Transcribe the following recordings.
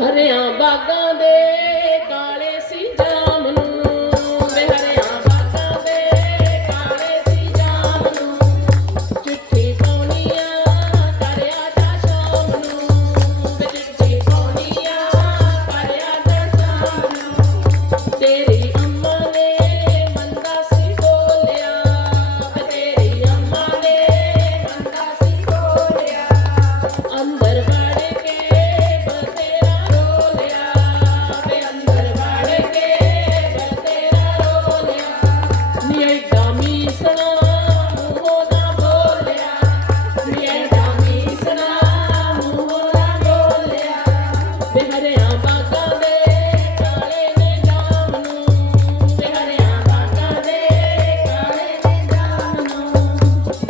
ਹਰਿਆਂ ਬਾਗਾਂ ਦੇ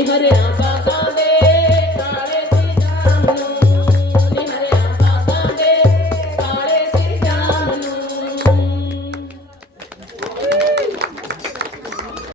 Everybody out.